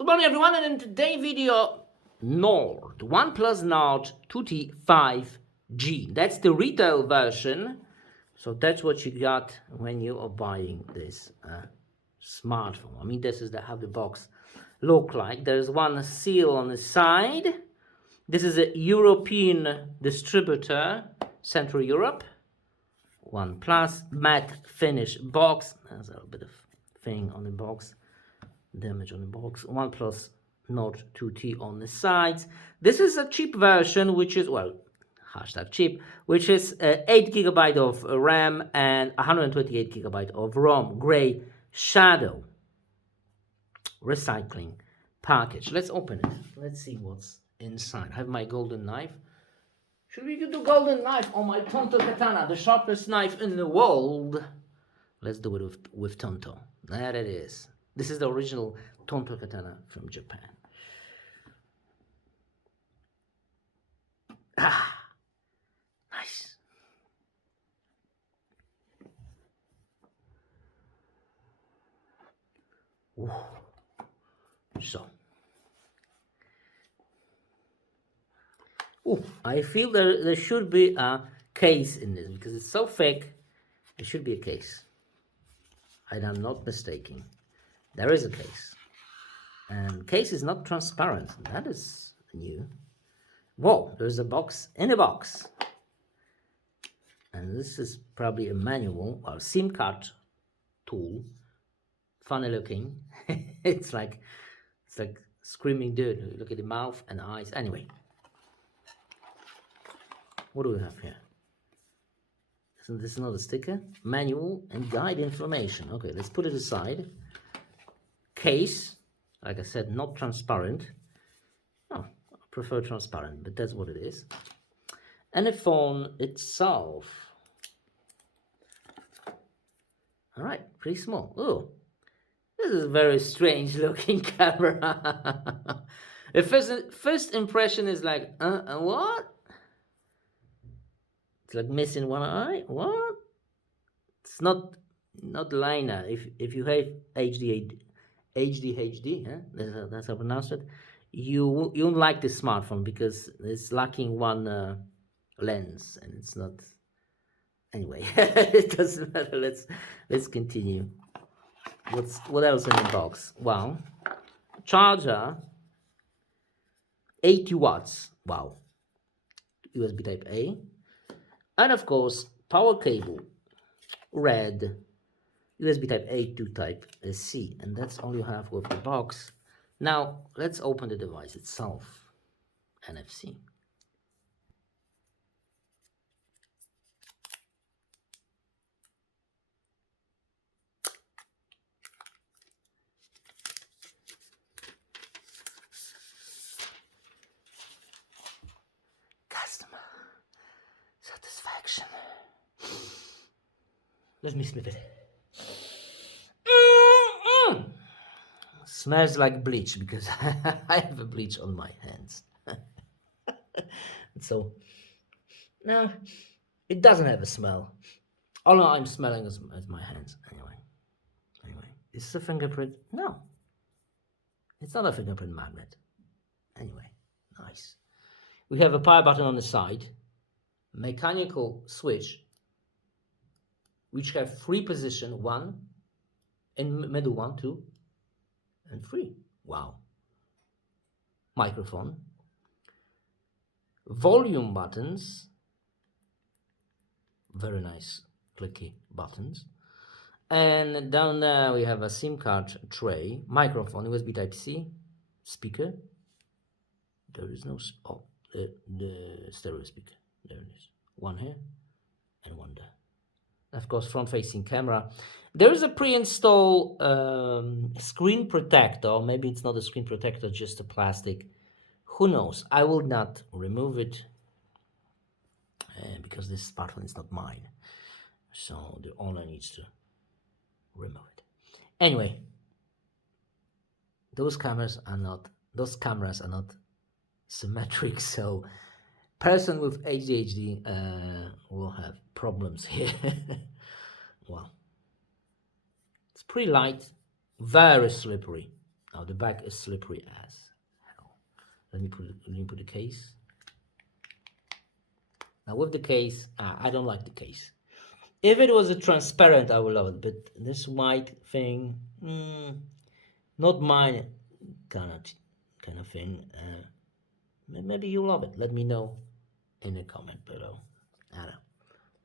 Good morning everyone, and in today's video, Nord, OnePlus Nord 2T 5G. That's the retail version. So that's what you got when you are buying this smartphone. I mean, this is how the box look like. There's one seal on the side. This is a European distributor, Central Europe. OnePlus matte finish box. There's a little bit of thing on the box, damage on the box. OnePlus Nord 2T on the sides. This is a cheap version, which is, well, hashtag cheap, which is 8 GB of RAM and 128 GB of ROM. Gray shadow recycling package. Let's open it. Let's see what's inside. I have my golden knife. Should we do the golden knife on my Tonto Katana, the sharpest knife in the world? Let's do it with Tonto. There it is. This is the original Tonto Katana from Japan. Ah, nice. Ooh. So. Ooh, I feel there should be a case in this because it's so thick. There should be a case. And I'm not mistaken. There is a case. And case is not transparent. That is new. Whoa, there's a box in a box. And this is probably a manual or SIM card tool. Funny looking. it's like screaming dude. Look at the mouth and eyes. Anyway. What do we have here? Isn't this another sticker? Manual and guide information. Okay, let's put it aside. Case, like I said, not transparent. Oh, I prefer transparent, but that's what it is. And the phone itself. All right, pretty small. Oh, this is a very strange looking camera. The first impression is like, what? It's like missing one eye. What? It's not liner. If you have HD, huh? That's how I pronounce it. You won't like this smartphone because it's lacking one lens, and it's not. Anyway, it doesn't matter. Let's continue. What else in the box? Wow, charger. 80 watts. Wow. USB Type A. And of course, power cable, red, USB Type A to Type C. And that's all you have with the box. Now, let's open the device itself. NFC. Customer satisfaction. Let me sniff it. Smells like bleach because I have a bleach on my hands. So, no, it doesn't have a smell. All I'm smelling is my hands. Anyway, is this a fingerprint? No, it's not a fingerprint magnet. Anyway, nice. We have a power button on the side. Mechanical switch, which have 3 positions, 1 in middle, 1, 2, and 3. Wow. Microphone, volume buttons, very nice clicky buttons, and down there we have a SIM card tray, microphone, USB Type C, speaker. There is no the stereo speaker. There it is. One here and one there. Of course, front-facing camera. There is a pre-installed screen protector. Maybe it's not a screen protector, just a plastic. Who knows? I will not remove it because this smartphone is not mine. So the owner needs to remove it. Anyway, those cameras are not symmetric. So person with ADHD will have problems here. Well, it's pretty light, very slippery. Now the back is slippery as hell. Let me put the case. Now with the case, I don't like the case. If it was a transparent, I would love it. But this white thing, not mine kind of thing. Maybe you love it. Let me know in the comment below. I don't know.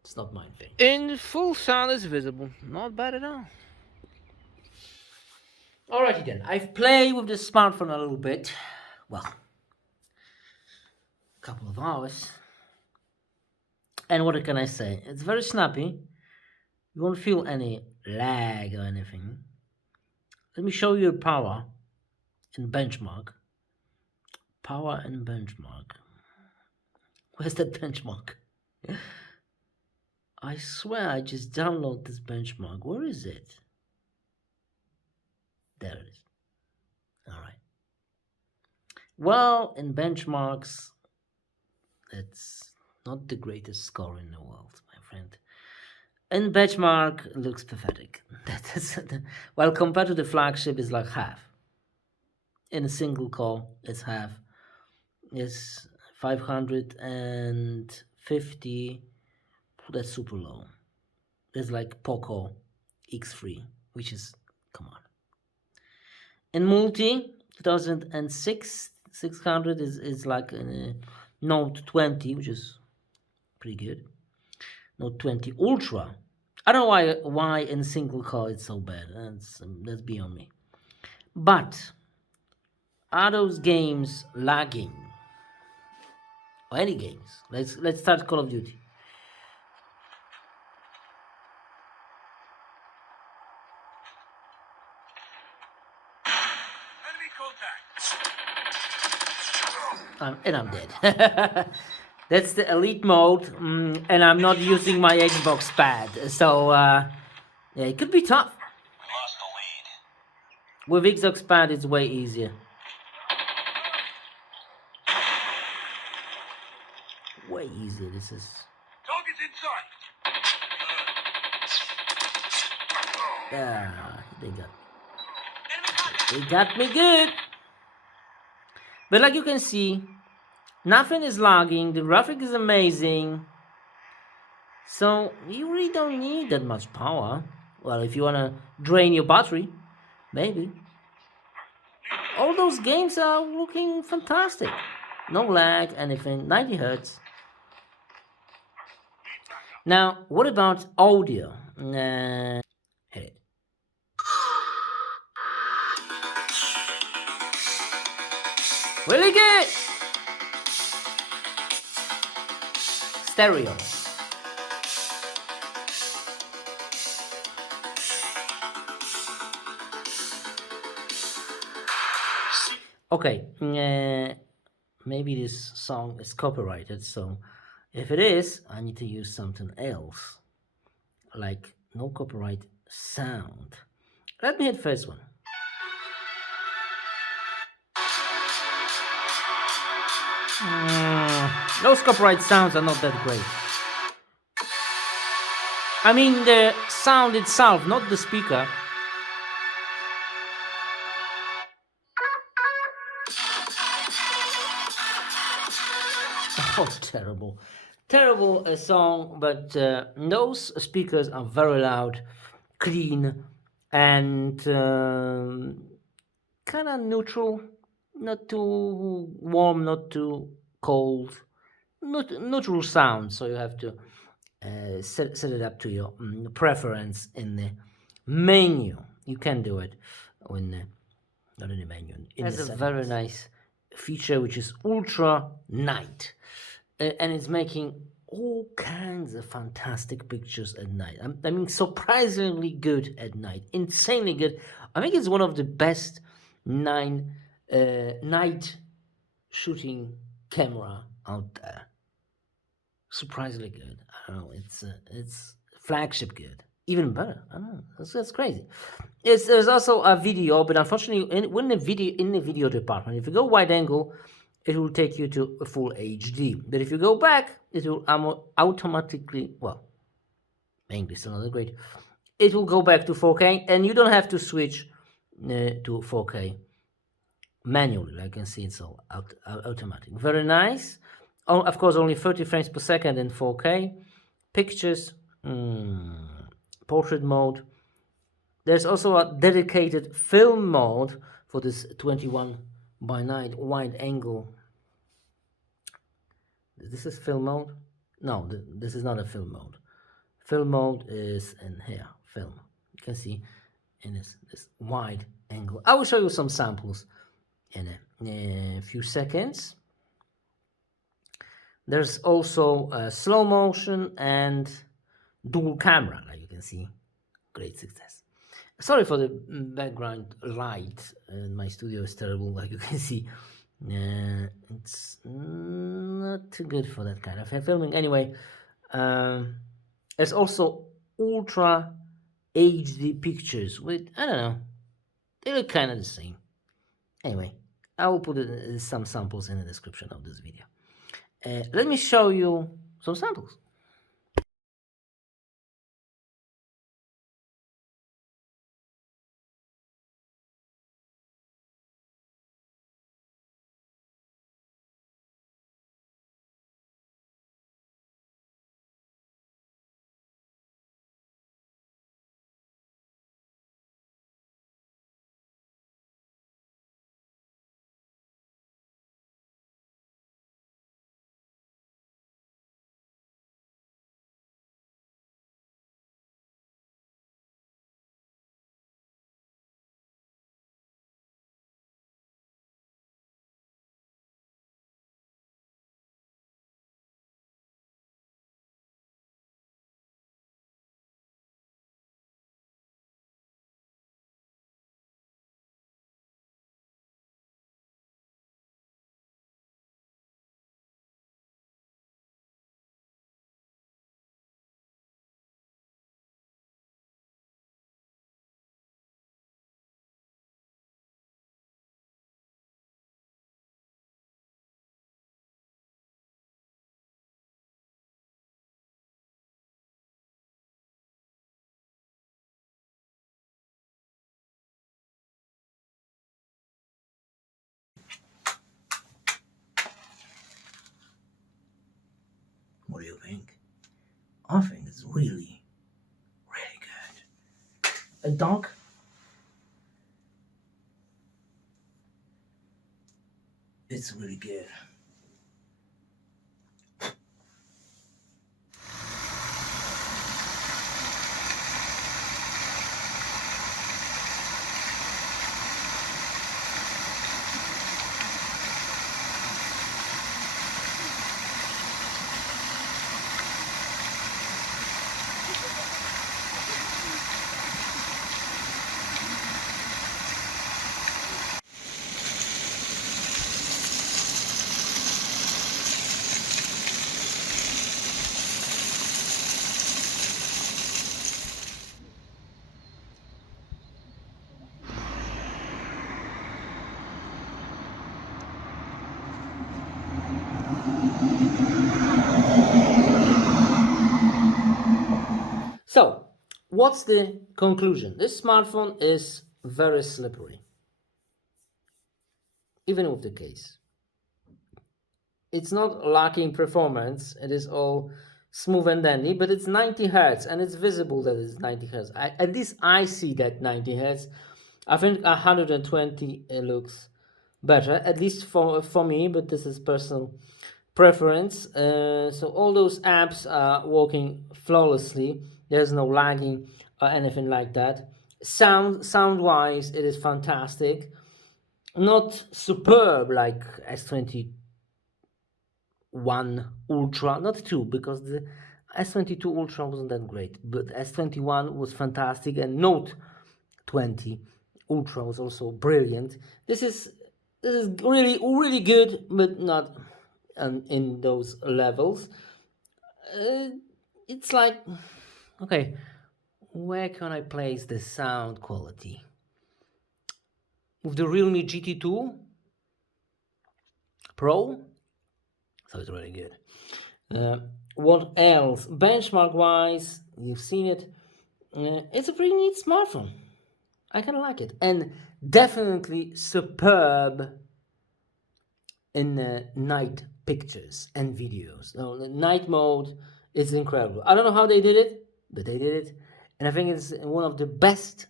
It's not my thing. In full sound is visible. Not bad at all. Alrighty then. I've played with the smartphone a little bit. Well, a couple of hours. And what can I say? It's very snappy. You won't feel any lag or anything. Let me show you power in benchmark. Power and benchmark. Where's that benchmark? I swear I just downloaded this benchmark. Where is it? There it is. Alright. Well, in benchmarks, it's not the greatest score in the world, my friend. In benchmark, it looks pathetic. Well, compared to the flagship, it's like half. In a single core, it's half. It's 550. That's super low. It's like Poco X3, which is, come on. In multi, 2006, 600 is like a Note 20, which is pretty good. Note 20 Ultra. I don't know why in single core it's so bad. That's beyond me. But are those games lagging? Or any games? Let's start Call of Duty. And I'm dead. That's the elite mode, and I'm not using my Xbox pad, so yeah, it could be tough. With Xbox pad, it's way easier. Way easier. This is. Target's inside. Yeah, they got me good. But like you can see, nothing is lagging. The graphic is amazing. So you really don't need that much power. Well, if you wanna drain your battery, maybe. All those games are looking fantastic. No lag, anything. 90 Hertz. Now, what about audio? Hit it. Really good. Stereo. Okay, maybe this song is copyrighted, so if it is, I need to use something else, like no copyright sound. Let me hit first one. Those copyright sounds are not that great. I mean the sound itself, not the speaker. Oh, terrible. Terrible song, but those speakers are very loud, clean, and kind of neutral. Not too warm, not too cold. Neutral sound, so you have to set it up to your preference in the menu. You can do it when not in the menu. It's a very nice feature, which is ultra night, and it's making all kinds of fantastic pictures at night. I mean, surprisingly good at night, insanely good. I think it's one of the best night shooting camera out there. Surprisingly good. I don't know. It's flagship good. Even better. I don't know. That's crazy. There's also a video, but unfortunately, in the video department, if you go wide angle, it will take you to a full HD. But if you go back, it will automatically, well, English is not great. It will go back to 4K, and you don't have to switch to 4K. manually. Like you can see, it's all automatic. Very nice. Oh, of course, only 30 frames per second in 4K. Pictures, portrait mode. There's also a dedicated film mode for this 21:9 wide angle. This is film mode? No, this is not a film mode. Film mode is in here, film. You can see in this wide angle. I will show you some samples in a few seconds. There's also slow motion and dual camera, like you can see. Great success. Sorry for the background light. My studio is terrible, like you can see. It's not too good for that kind of filming. Anyway, there's also ultra HD pictures with, I don't know, they look kind of the same. Anyway, I will put some samples in the description of this video. Let me show you some samples. What do you think? I think it's really, really good. A dog? It's really good. So, what's the conclusion? This smartphone is very slippery, even with the case. It's not lacking performance, it is all smooth and dandy, but it's 90 Hertz and it's visible that it's 90 Hertz. At least I see that 90 Hertz. I think 120 looks better, at least for me, but this is personal preference. So all those apps are working flawlessly. There's no lagging or anything like that. Sound wise, it is fantastic. Not superb like S21 Ultra, not 2, because the S22 Ultra wasn't that great, but S21 was fantastic, and Note 20 Ultra was also brilliant. This is really good, but not in those levels. It's like, okay, where can I place the sound quality? With the Realme GT2 Pro, so it's really good. What else? Benchmark wise, you've seen it. It's a pretty neat smartphone. I kind of like it. And definitely superb in night pictures and videos. No, the night mode is incredible. I don't know how they did it, but they did it, and I think it's one of the best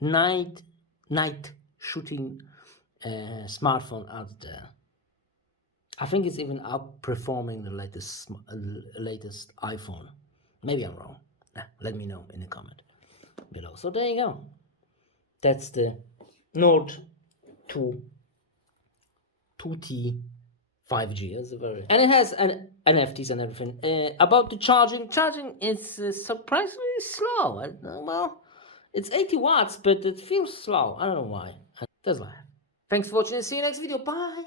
night shooting smartphone out there. I think it's even outperforming the latest iPhone. Maybe I'm wrong. Let me know in the comment below. So there you go. That's the Nord 2T 5G. That's a very, and it has an NFTs and everything. About the charging is surprisingly slow. Well, it's 80 watts, but it feels slow. I don't know why. That's why. Thanks for watching. See you next video. Bye.